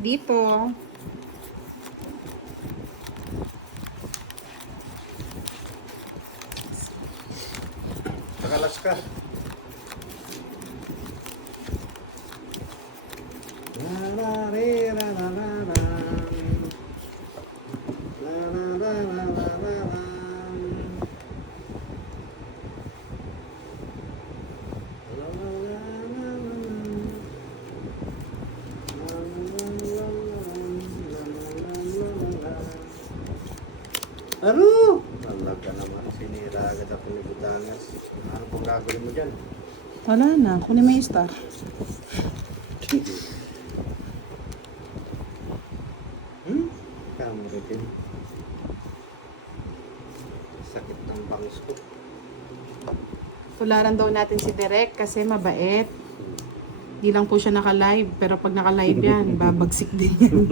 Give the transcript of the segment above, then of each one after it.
dito. Nakalas ka. Ano? Talaga naman, sinira agad ako ni Butangas. Ano pong gagawin mo dyan? Wala na, kunin mo yung star. Kamu rin. Sakit ng bangs ko. Tularan daw natin si Derek kasi mabait. Di lang po siya naka-live, pero pag naka-live yan, babagsik din yan.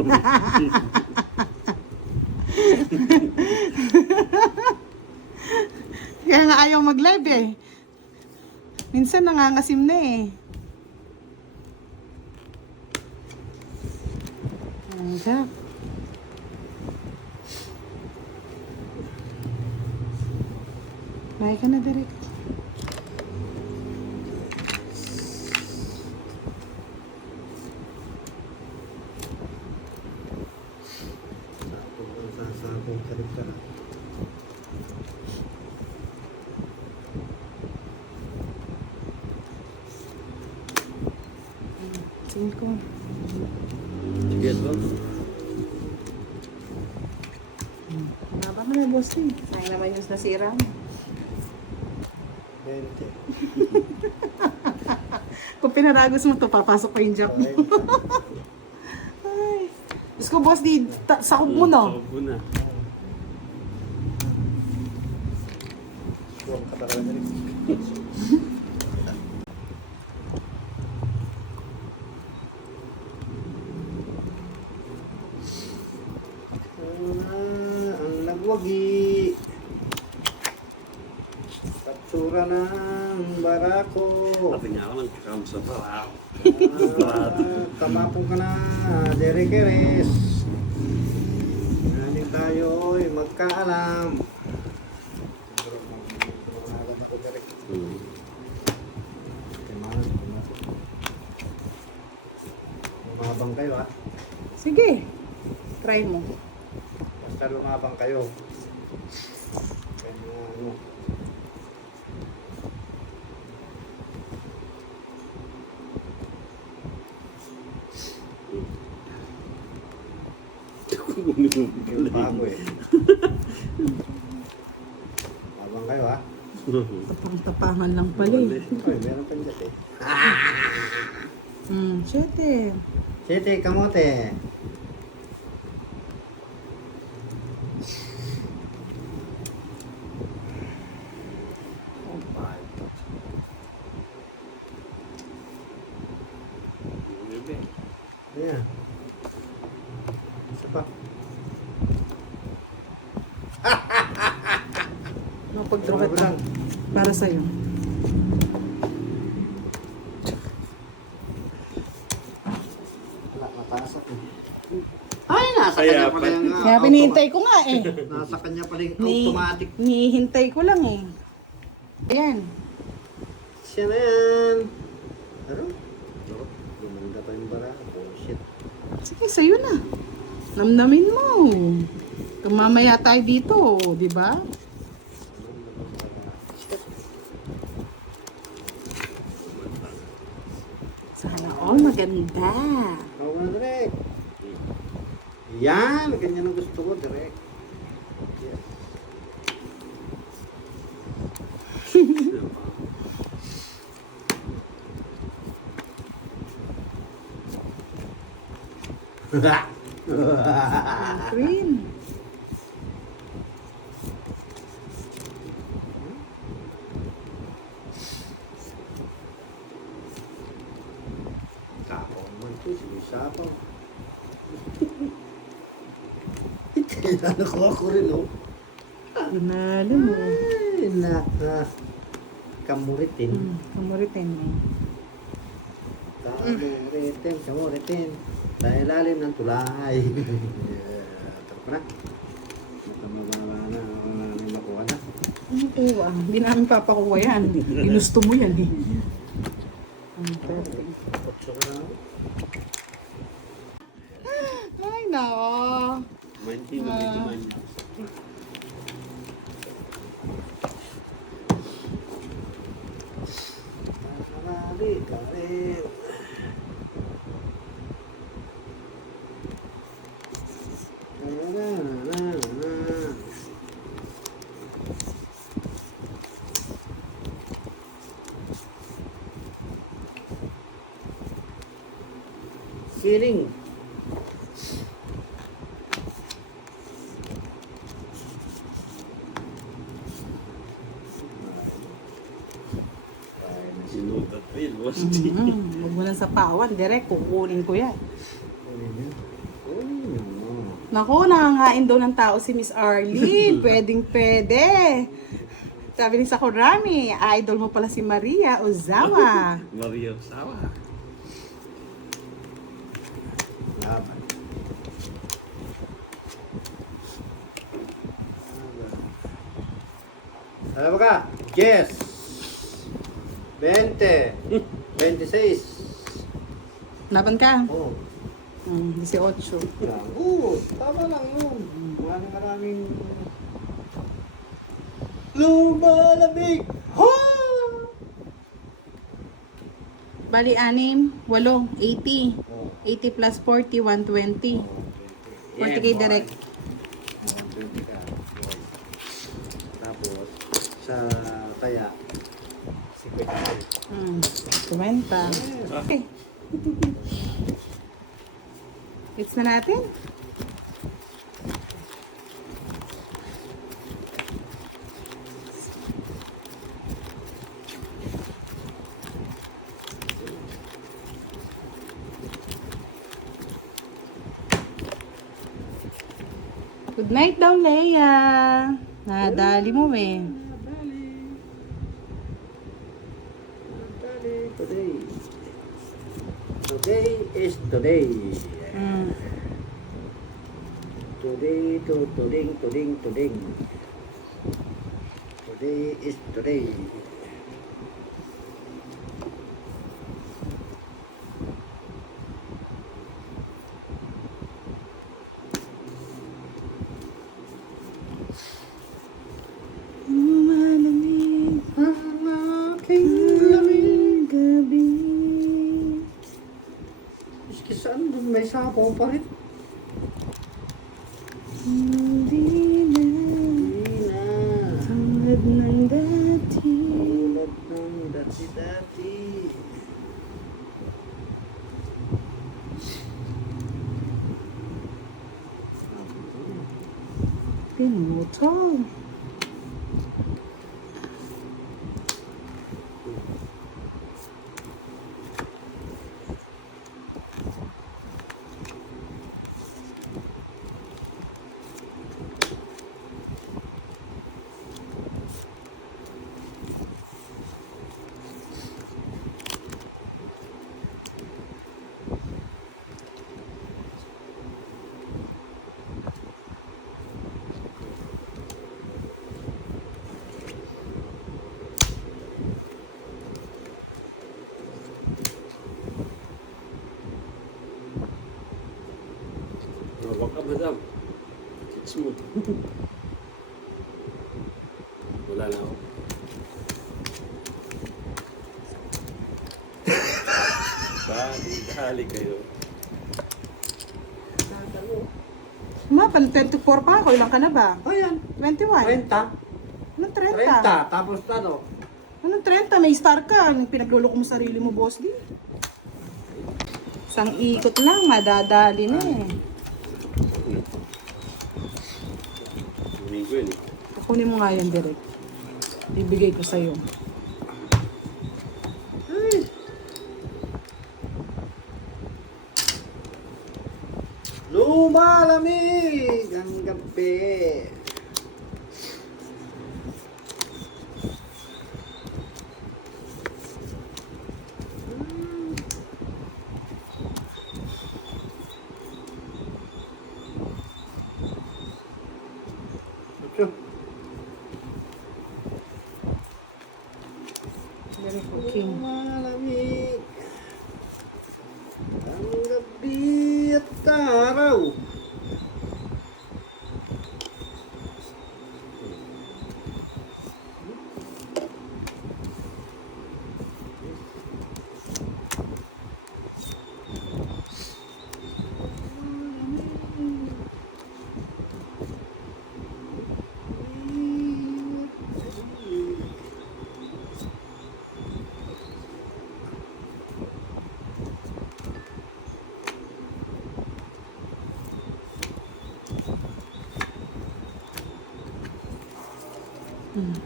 Kaya nga ayaw mag-live eh. Minsan nangangasim na eh. Jack. Bye ka na, Derek. Sasabong ka rin ka. Singin ko. Sige, bro. Naba mo na, boss eh. Sayang naman yung nasira mo. 20. Kung pinaragos mo to, papasok pa yung jack mo. Ay. Diyos ko, boss, di sakop mo, no? Sakop mo na. Huwag ka talaga na rin. Ang nagwagi. Kapsura ng barako. Sabi niya ako, nagkakam sa parang. Tamapong ka na, Derek Eres. Ngayon tayo ay magkaalam. Ako, Derek. Lumabang kayo, ha? Sige. Try mo. Basta lumabang kayo. Kaya ano. Yung bago eh. Lumabang kayo, ha? Tapang-tapangan lang pala eh. Ay, meron pa dyan eh. Siyete. Sete, kamote. Ayan. Isa pa. No, pag-draw Wala lang. para sa'yo. Wala, matasak eh. Ay, nasa Kaya kanya pala pa- yung Kaya pinihintay ko nga eh. Nasa kanya pala yung automatic. Nihintay ko lang eh. Ayan. Siya na yan. Ano? Lumanda pa yung bara. Oh, shit. Sige, sa'yo na. Namnamin mo. Kung mamaya tayo dito, di ba? Sana all maganda. Ako na, Direk. Yan, ganyan ang gusto ko, Direk. Yes. Green. Kapaw naman ito, sinisapaw. Kaya nakuha ko rin, oh. Ginalo mo. Ay, kamuritin. Kamuritin eh. Kamuritin, kamuritin. Sa ilalim ng tulay. Tara ko na. Makamababa na. May makuha na. Ano po ah? Hindi namin papakuha yan. Ginusto mo yan eh. Otso ka na. Ay, nako. Maintin na medyo man. Marami ka rin. Siling. Sinugat pa yun. Huwag mo lang sa pawan. Direct, kukunin ko yan. Naku, nangangain daw ng tao si Miss Arlene. Pwedeng pwede. Sabi ni Sakurami, idol mo pala si Maria Ozawa. Maria Sawa. Laban. Alam mo ka? Yes! 20. 26. Laban ka? Oh. 18. Oo, tama lang yun. Wala na maraming... Lumalamig! Ha! Bali, 6, 8, 80. Oh. 80 plus 40, 120. 40k direct. 120 ka. Tapos, sa taya, 50. 20. Okay. Hits na natin. Good night daw, Leia. Nadali mo eh. Today. Today is today. Today, today. Today is today. Lumalamig Ang aking lamig. gabi. Iski saan doon may sapaw pa rin? Hindi na Hindi na. tulad ng dati. Tulad ng dati-dati. Pinutol. Huwag ka, madam. Six mo. Wala na ako. Dali kayo. Ma, pala 24 pa ako. Ilang ka na ba? Oh yan. 21. 30. Anong 30? 30. Tapos ano? Anong 30? May star ka. Pinagluloko mo sarili mo, boss di. Isang ikot lang, madadali na eh. Kunin ko yun eh. Kunin mo nga yan direct. Bibigay ko sa'yo. Lumalamig ang gabi. sikat na araw.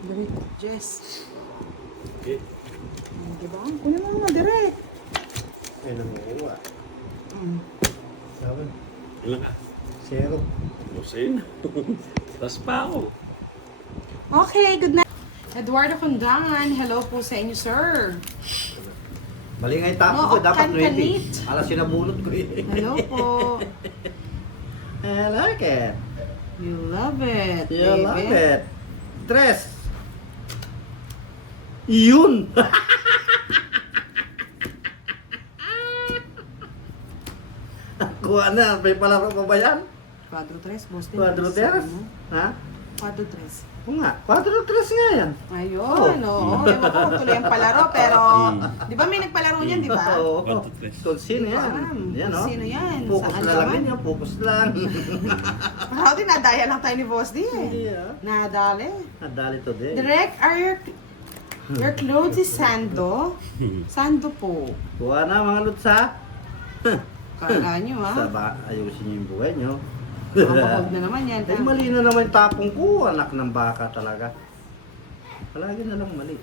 Dali, Jess. Okay. Diba? Kunin mo na, direct. Ay, nanguha. Sabi, Ilan ka? 0. Lusin. Tas pa ako. Okay, good night. Eduardo Condan, hello po sa inyo, sir. Mali nga yung tapon ko, Oo, dapat kankanit. 20. Alas sinabunot ko eh. Hello po. I like it. You love it, You baby. love it. Tres. Yun. Kuha na, may palaro pa ba yan? Quadro 3, boss din. Quadro tres? Ha? Quadro 3. Oo nga, 4-3 nga yan. Ayun, oo. Ewan ko kung tuloy ang palaro, pero di ba may nagpalaro niyan, di ba? Oo. 1-3. Kung sino Hindi ko yan? alam Yan, kung oh. sino yan. Focus Saan na lang naman? yan, focus lang. Parang din, nadaya lang tayo ni Boss D Hindi eh. ah. Nadali. Nadali today. Direct, are your clothes is sando? Sando po. Kuha na mga lutsa. Kala nyo Sa ha? ba, ayusin niyo yung buhay niyo. Mabahog na naman yan. Ay, mali na naman yung tapong ko, anak ng baka talaga. Palagi na lang mali.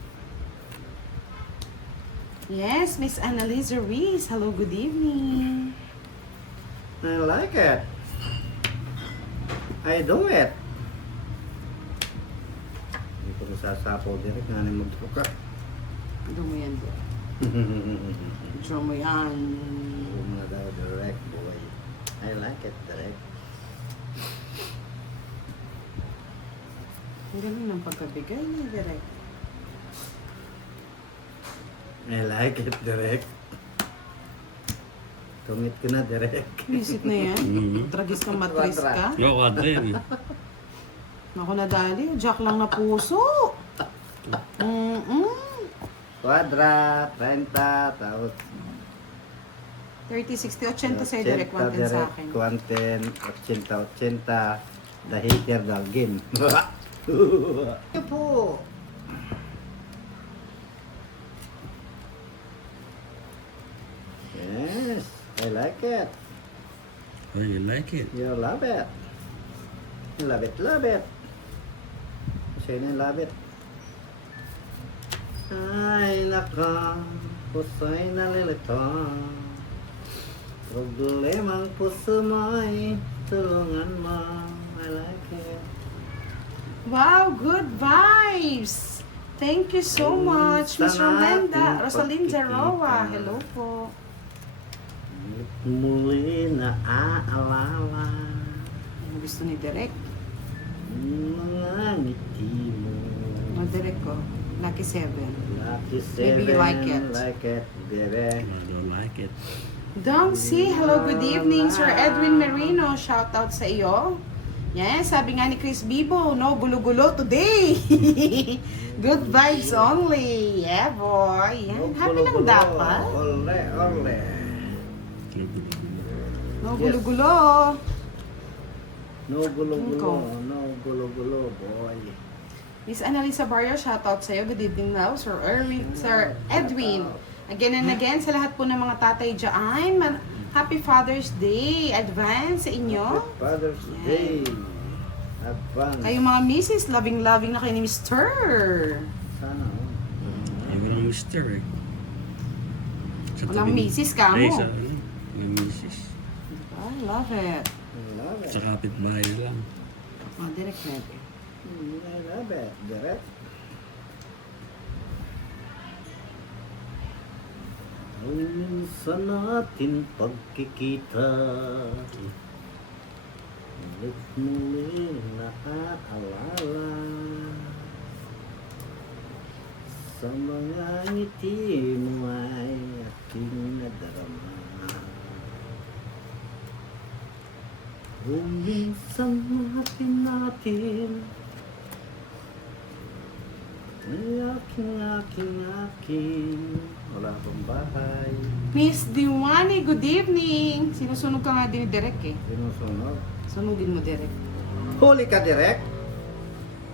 Yes, Miss Annalisa Ruiz. Hello, good evening. I like it. I do it. Hindi ko nasasapaw direct na naman magtruka. Ito mo yan, bro. Ito mo yan. Mga daw direct boy. I like it direct. Ang galing ng pagkabigay ni Direct. I like it direct. Tumit ko na direct. Visit na yan. Tragis ka, matris ka. Yo, Adrian. Naku, nadali. Jack lang na puso. Quadra, 30, tapos 30, 60, 80 sa'yo, Direct. 110 sa akin. 110, 80, 80, the hater the game. Ito po. Yes, I like it. Oh, you like it? You love it. You love it, love it. Sa'yo na yung love it. Ay, naka, puso'y nalilito. Problemang puso mo'y tulungan mo. I like it. Wow, good vibes! Thank you so much, Miss Rosalinda Roa. Hello po. Muli na aalala Ano gusto ni Direct? mga ngiti mo. O, Direct ko. Lucky 7. Lucky Maybe you like it. Like it, baby. I don't like it. Dong C, hello, good evening. Sir Edwin Merino, shout out sa iyo. Yes, sabi nga ni Chris Bibo, no gulo-gulo today. Good vibes only. Yeah, boy. Yan, happy lang dapat. Ole, ole. No gulo-gulo. No gulo-gulo, Ikaw. no gulo-gulo, boy. Miss Annalisa Barrio, shout out sa iyo. Good evening now, Sir Erwin, Sir Edwin. Again and again, sa lahat po ng mga tatay dyan, Happy Father's Day advance sa inyo. Father's Day. Advance. Kayong mga misis, loving-loving na kayo ni Mr. Sana, oh. Ay, walang mister eh. Sa Walang tabi- misis ka Ay, mo. sa ano, may misis. I love it. I love it. Sa kapitbahay lang. Oh, direct net. I love it. Direct. Ang minsan natin pagkikita, ulit muli naaalala sa mga ngiti mo ay aking nadarama. Minsan natin ay aking wala pang bahay. Miss Diwani, good evening. Sinusunog ka nga din ni Derek eh. Sinusunod. Sunugin mo, Derek. Huli ka direct.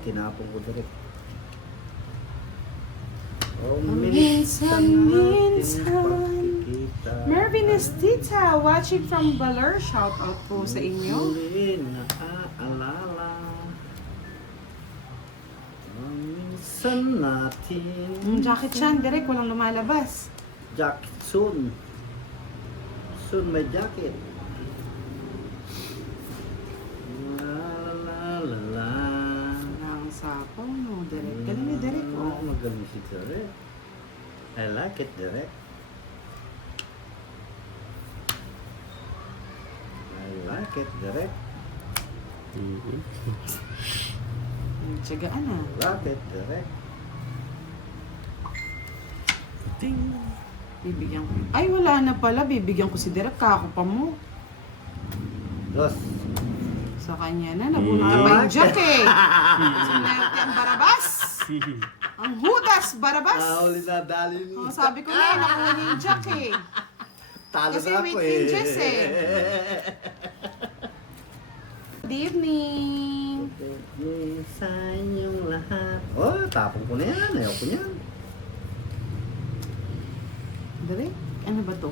Tinapong ko direct. Oh, Minsan. pagkikita. Mervin Estita, watching from Baler. Shout out po sa inyo. Muli naaalala. Ang minsan natin. Yung jacket siyan, Derek, walang lumalabas. Jacket soon. Soon may jacket. La la la la. Ang sapaw, no, Derek. Galing ni Derek, oh. Magaling si Derek. I like it, Derek. I like it, Derek. Tsagaan ah. Like it, Derek. Ting. Bibigyan ko. Ay, wala na pala. Bibigyan ko si Derek. Kako pa mo. Dos. Sa kanya na. Nabunod na ba yung jack eh? Sinerte ang Barabas. Ang Judas Barabas. Uli na dali. Oh, sabi ko na, nakuha niya yung jack eh. Talo Kasi na may ako tinges eh. Good evening. Sa inyong lahat. Oh, tapong ko na yan. Ayaw ko niyan. Derek, ano ba to?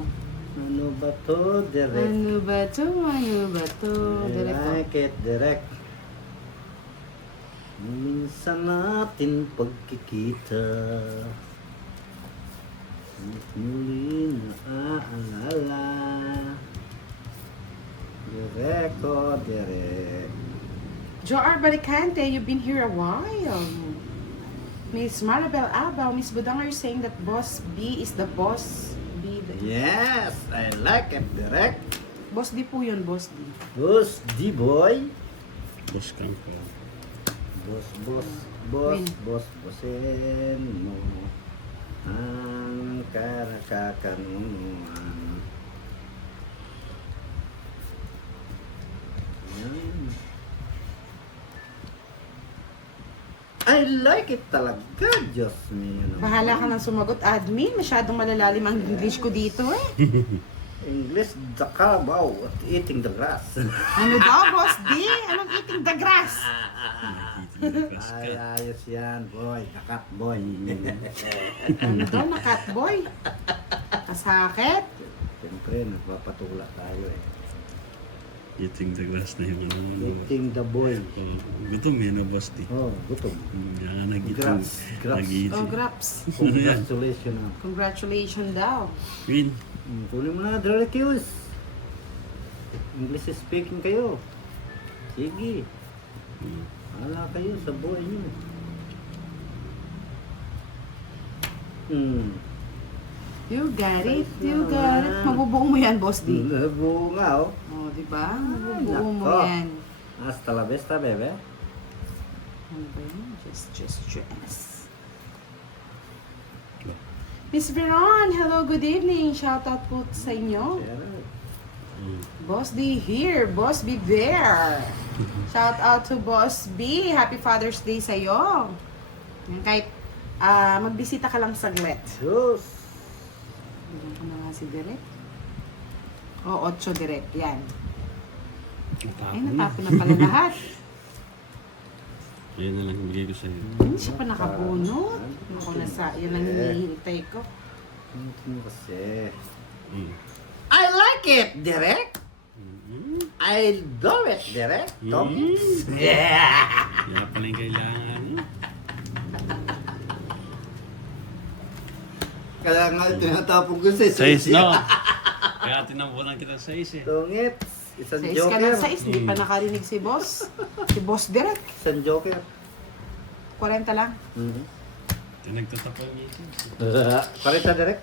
Ano ba to, Derek? Ano ba to? Ano ba to? Derek, I oh. like it, Derek. Minsan natin pagkikita at muli naaalala. Derek, oh, Derek. Joar Baricante, you've been here a while. Miss Maribel Abaw, Miss Budang, are you saying that Boss B is the boss? B, the... Yes, I like it, Derek. Boss D po yun, Boss D. Boss D-boy. Boss kang ko. Win. Bossin mo ang karakakanunuan. Yan. I like it talaga, Diyos me. Bahala ka nang sumagot, admin. Masyadong malalalim ang English ko dito eh. English, the carabao at eating the grass. Ano daw, Boss D? Anong eating the grass? Ay, ayos yan, boy. Kakat, boy. Ano daw, na catboy? Kasakit? Siyempre, nagpapatula tayo eh. Eating the grass na yung ano. Eating the boy. Gutom yan na boss di. Oh, gutom. Yan nag-eating. Grass. Nag-eating. Oh, graps. Congratulations. Congratulations daw. Win. Kunin mo na, Dracus. English speaking kayo. Sige. Hala kayo sa buhay niyo. You got it. You got it. Mabubuo mo yan, Boss D. Nabuo nga, oh. Oh, di ba? Mabubuo mo nako. yan. Hasta la vista, bebe. Ano ba yun? Just. Miss Veron, hello, good evening. Shout out po sa inyo. Boss D here, Boss B there. Shout out to Boss B. Happy Father's Day sa'yo. Yan, kahit magbisita ka lang saglit. Diyos. Diyan ka na nga si Derek. O, 8 Derek. Yan. Ay, natapon na pala lahat. Yan na lang bigay ko sa'yo. Hindi siya pa nakabunot. Ako na sa, yan ang hinihintay ko. Ano kasi? Mm. I like it, Derek. I love it, Derek. Tom. Yeah. Yan pala yung kailangan. Kaya nga tinatapon ko sa Size no. Kaya tinambunan kita sa size eh. Tungit. Isang Sais ka joker. ng sais, hindi pa nakarinig si Boss. Si Boss Derek. Isang joker. 40 lang. Nagtatapal niya ito. Parita, Derek.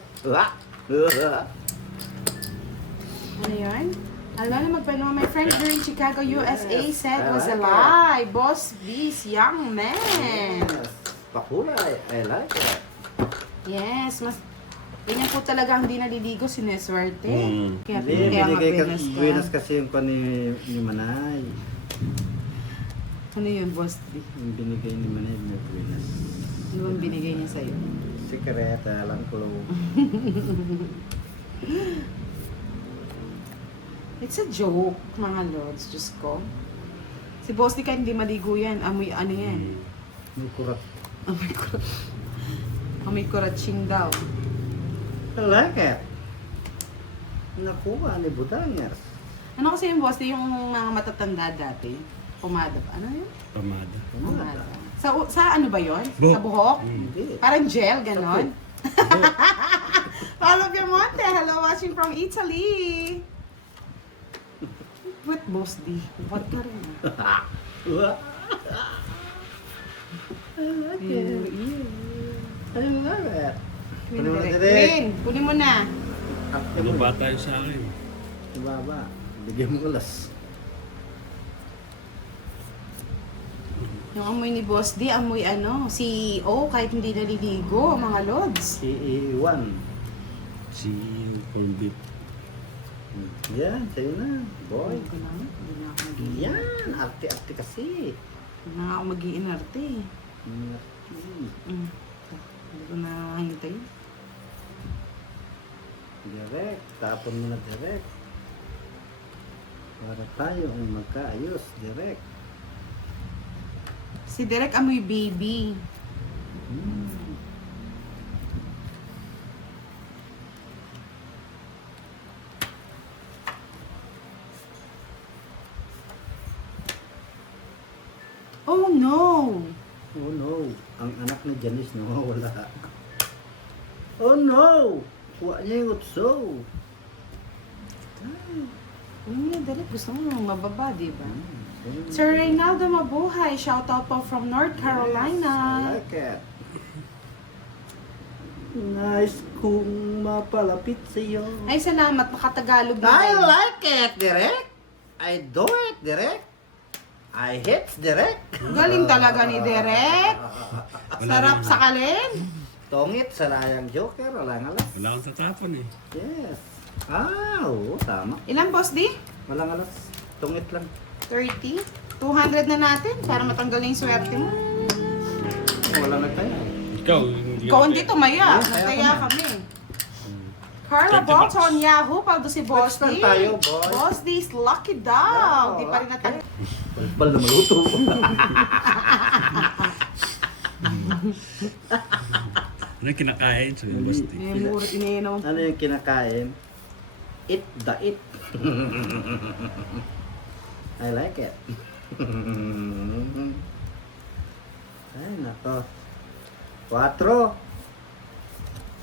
Ano yun? Hello na magpano. My friend here in Chicago, USA said was a lie. Boss B's young man. Pakulay. I like it. Yes, mas Ganyan po talaga ang di naliligo, sineswerte. Kaya, Hindi, kaya binigay ka, mag-wellness ka. buenas kasi yung pa ni Manay. Ano yun, Boss D? Yung binigay ni Manay, may buenas. Ano bang binigay niya sa'yo? Sikareta lang ko. It's a joke, mga lords. Diyos ko. Si Boss D ka hindi maligo yan. Amoy ano yan? May kurat. Amoy kurat. Amoy kuratsing daw. I like it. Nakuha ni Budangers. Ano kasi yung Boss D, yung mga matatanda dati? Pomada pa. Ano yun? Pamada. Pomada. Sa ano ba yun? Buhok. Sa buhok? Hindi. Parang gel, ganon? Paolo Piamonte, hello, watching from Italy. What, Boss D? What ka rin? I like it. I love it. Queen, Kunin mo na, direct. direct. Queen, kunin mo na. Ano ba tayo sa akin? Baba. Bigyan mo ulas. Yung amoy ni Boss D, amoy ano, CEO, kahit hindi naliligo, mga lods. CE1. Si corned beef. Yan, sa'yo na. Boy. Hindi ko na, hindi na ako mag-iinarte. Yan, arte-arte kasi. Hindi na ako mag-iinarte. Mm. Hindi ko na hintay. Direct. Tapon mo na direct. Para tayo ay magkaayos. Direct. Si Derek amoy baby. Mm. Oh no! Oh no. Ang anak ni Janice nawawala. Oh no! Kuha niya yung utso. Ano niya, Derek? Gusto mo mababa, di ba? Mm. Sir Reynaldo Mabuhay, shoutout po from North I Carolina. like it. Nice kung mapalapit sa'yo. Ay, salamat. Makatagalog na I kayo. like it, direct. I do it, direct. I hit direct. Galing talaga ni Derek. Sarap sakalin. Tongit, salayang joker, walang alas. Wala akong tatapon eh. Yes. Oo, tama. Ilang, Boss D? Walang alas. Tungit lang. 30? 200 na natin para matanggal yung swerte mo. Wala na tayo. Ikaw, hindi Ikaw hindi tumaya. Yeah, kaya Nataya kami. kami. Carla 20 Bolton, Yahoo, paldo si Boss Next D. time tayo, boy. Boss D's lucky daw. Di pa rin natanggal. Palpal na maluto. Ano yung kinakain? So yung basti. Murat inainaw. Ano yung kinakain? Eat the eat. I like it. Ay, nako. 4.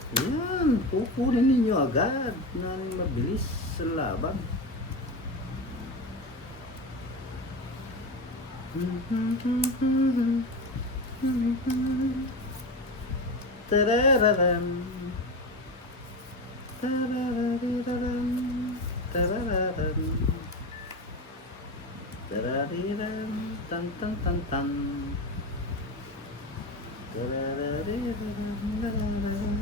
Yan, kukunin ninyo agad na mabilis sa laban. Tarararam. Tararararam. Tarararam. Tarariram. Tan tan tan tan. Tararariram. Tarararam.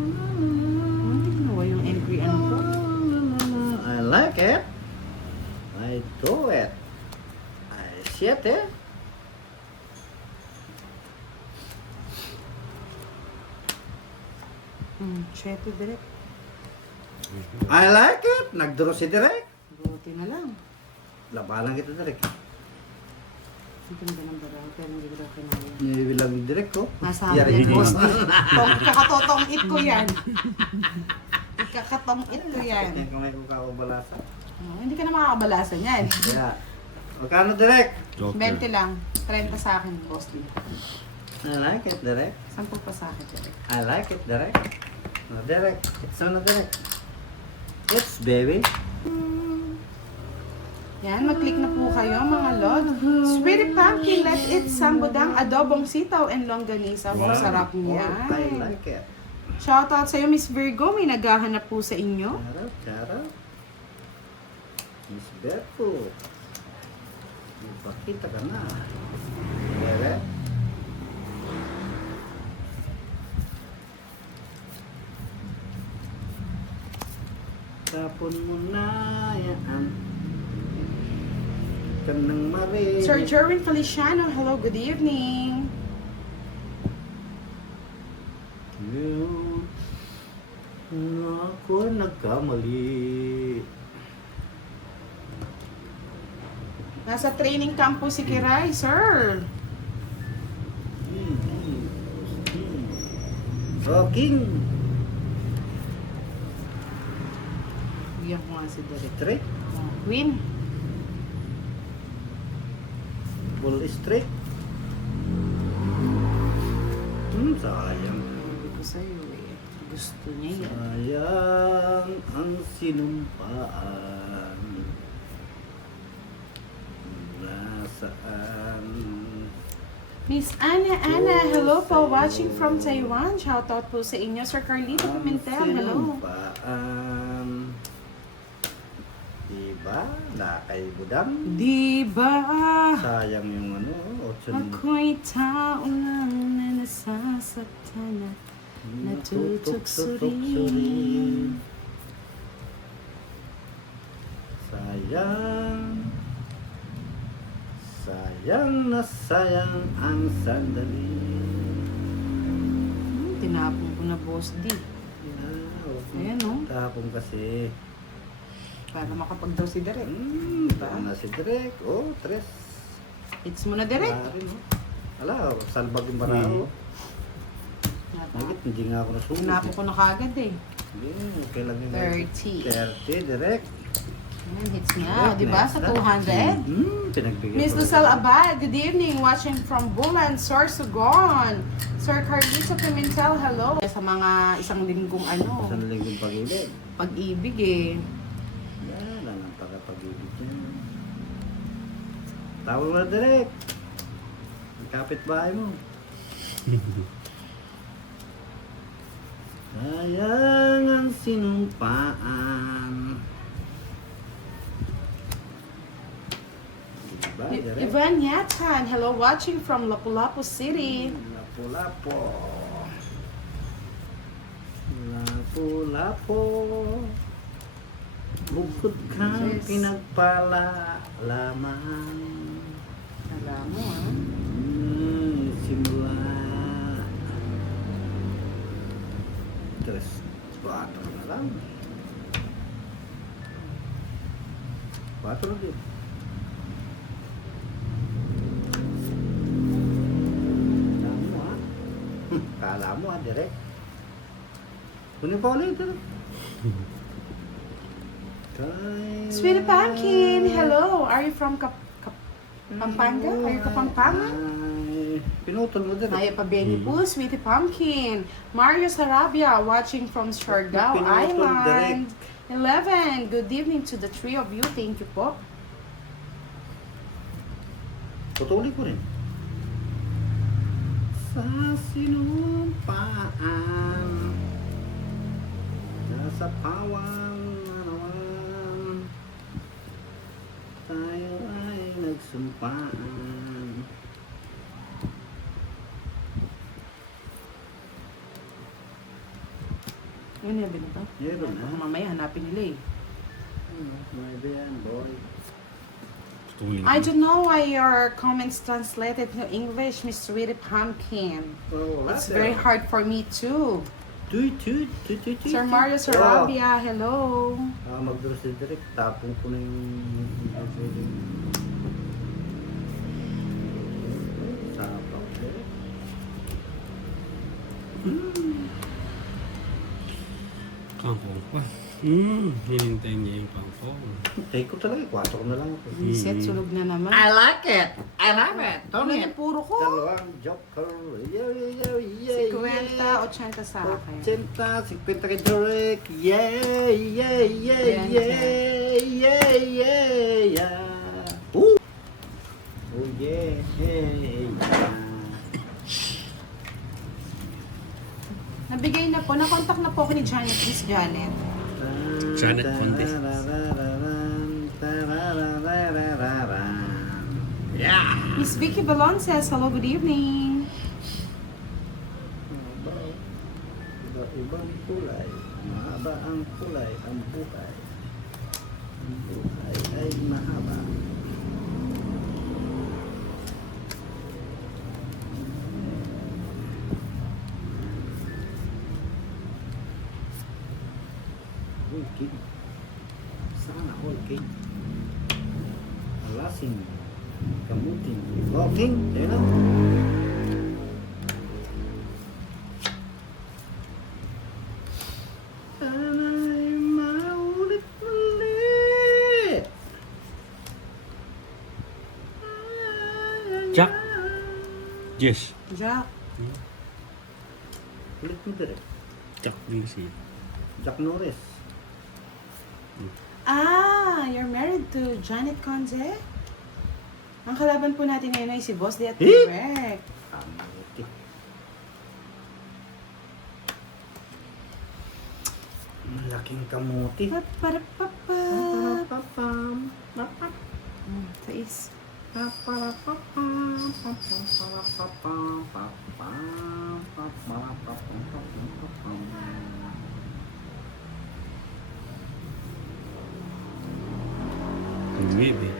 Hindi ko nawa yung angry ano ko. I like it. I do it. I shit it. Cheto direct. I like it. Nagduro si Direk. Buti na lang. Labanan kita Direk. Ang ganda ng baraw, pero hindi ko daw kinaya. Nibilang ni Direk ko. Nasa Yari akin, ko. Boss D. Ikakatotong it ko yan. Ikakatong it ko yan. Yan kamay ko kawabalasa. Oh, hindi ka na makakabalasan yan. Kaya, magkano Direk? 20 20 lang. 30 sa akin, Boss D. I like it Direk. 10 pa sa akin, direct. I like it Direk. No Direk. It's on Direk. It's baby. Yan, mag-click na po kayo mga lord. Sweetie Pumpkin, let it sambudang adobong sitaw and longganisa. Wow. Sarap Oh, niyan. I like it. Shoutout sa iyo, Miss Virgo. May naghahanap po sa inyo. Charot, charot. Miss Berpo. Ipakita ka na. Bebe. Tapon mo na yan. Ka nang marinig. Sir Jerwin Feliciano, hello, good evening. Yun. Ako nagkamali. Nasa training camp po si Kiray, sir. King. Bigyan ko nga si Derek. Straight. Queen. Full straight. Sayang. Sabi ko sa'yo eh. Gusto niya yan. Sayang ang sinumpaan. Nasaan? Miss Ana, hello po, watching from Taiwan. Shoutout po sa inyo. Sir Carlito Pimentel, hello. Sinumpaan. Diba? Lakay budang. Diba? Sayang yung ano. Ako'y tao lang na nasasaktan at natutuksorin. Sayang. Sayang na sayang ang sandali. Tinapon ko na boss D. Ayan no? Tapon kasi. Para makapag daw si Derek. Diba? Na si Direk. Oh, tres. Hits mo na Derek. Pare, no? Ala, salbag yung barao. Nagit, hindi nga ako nasulit. Tinapon ko na kagad eh. Okay lang yung 30. 30, Direk. Ayan, hits niya. Diba? Sa 200. Pinagbigay Miss ko. Lucel Abad, good evening. Watching from Bulan, Sorsogon. Sir Carlito Pimentel, hello. Sa mga isang linggong ano, Isang linggong pag-ibig. pag-ibig eh. Yan, ang pagkapag-ibig yan. Tawag mo na, Direk. Ang kapitbahay mo. Sayang ang sinumpaan. Diba, Direk? Ivan Yatan, hello, watching from Lapu-Lapu City. Lapu-lapo. Lapu-lapo. Bukod kang Yes. pinagpala lamang. Alam mo ah. Simula. 3, 4 na lang. 4 din. Kala mo ah. Kala mo ah, direct. Kunin pa ulit. Sweetie Pumpkin, hello. Are you from Pampanga? Are you Kapampangan? Ay, pinutol mo din. Maya Pabeni po, Sweetie Pumpkin. Mario Sarabia, watching from Siargao Pinutol Island. 11, good evening to the three of you. Thank you po. Putuli ko rin. Sa sinumpaan, nasa pawang naman, tayo ay nagsumpaan. Yun yung binito. Meron na. Mamaya hanapin nila eh. May yan, boy. I don't know why your comments translated to English, Miss Sweetie Pumpkin. Oh, It's very hard for me too. Sir Mario Sarabia, hello. Mag-draw si Direk, tapong ko na yung sapaw. Kangkong pa. Hinintay niya yung kangkong. Take ko talaga, 4 ko na lang ako. Reset, sunog na naman. like it! I love it! Ano yung puro ko? Dalawang joker. Yeah. 50, 80 sa akin. 80, 50 kay Derek. Yeah. Oh yeah. Nabigay na po, nakontak na po ako ni Janet, Miss Janet. Janet Condes. Yeah! Miss Vicky Balon says, hello, good evening. Iba-ibang kulay. Mahaba ang kulay, ang buhay. Ang buhay ay mahaba. Uy, king. Sana all king. Alasing. Kamuting. Oh, king. Ayun na. Sana'y maulit muli. Jack. Yes. Jack. Ulit mo direct. Jack Vinci. Jack Norris. Ah, you're married to Janet Conze? Ang kalaban po natin ngayon ay si Boss D at Eh? Direk. Kamuti. Malaking kamuti. Paparapapa. Papam. Sais. Maybe.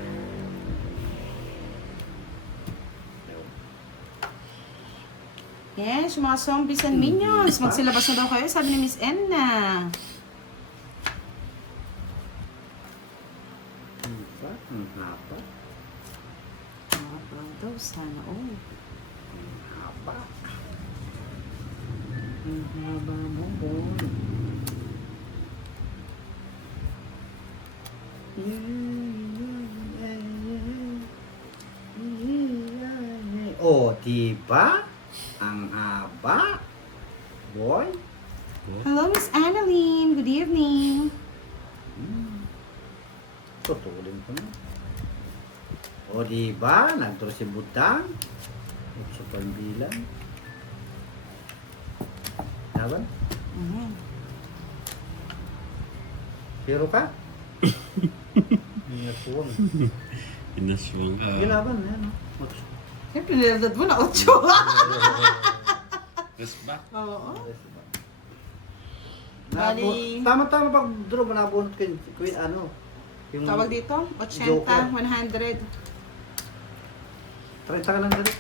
Yes, yung mga zombies and minions. Magsilabas na daw kayo, sabi ni Miss Enna. Ang haba. Mga daw, sana all. Ang haba. Ang haba mo, boy. Oh, diba? Ang haba. Boy. Hello, Miss Annalyn. Good evening. Tutulin ko na. O diba? Nagturo si Butang. Utso pa ang bilang. Laban? Ayan. Hero ka? Nakuwang. Inaswang. Gilaban, yan. Utso. Siyempre, nilalad mo na 8. Yes ba? Oo. Bali. Tama-tama pag draw mo nabunot ko yung ano. Yung Tawag dito, 80, Joker. 100. 30 ka lang dali.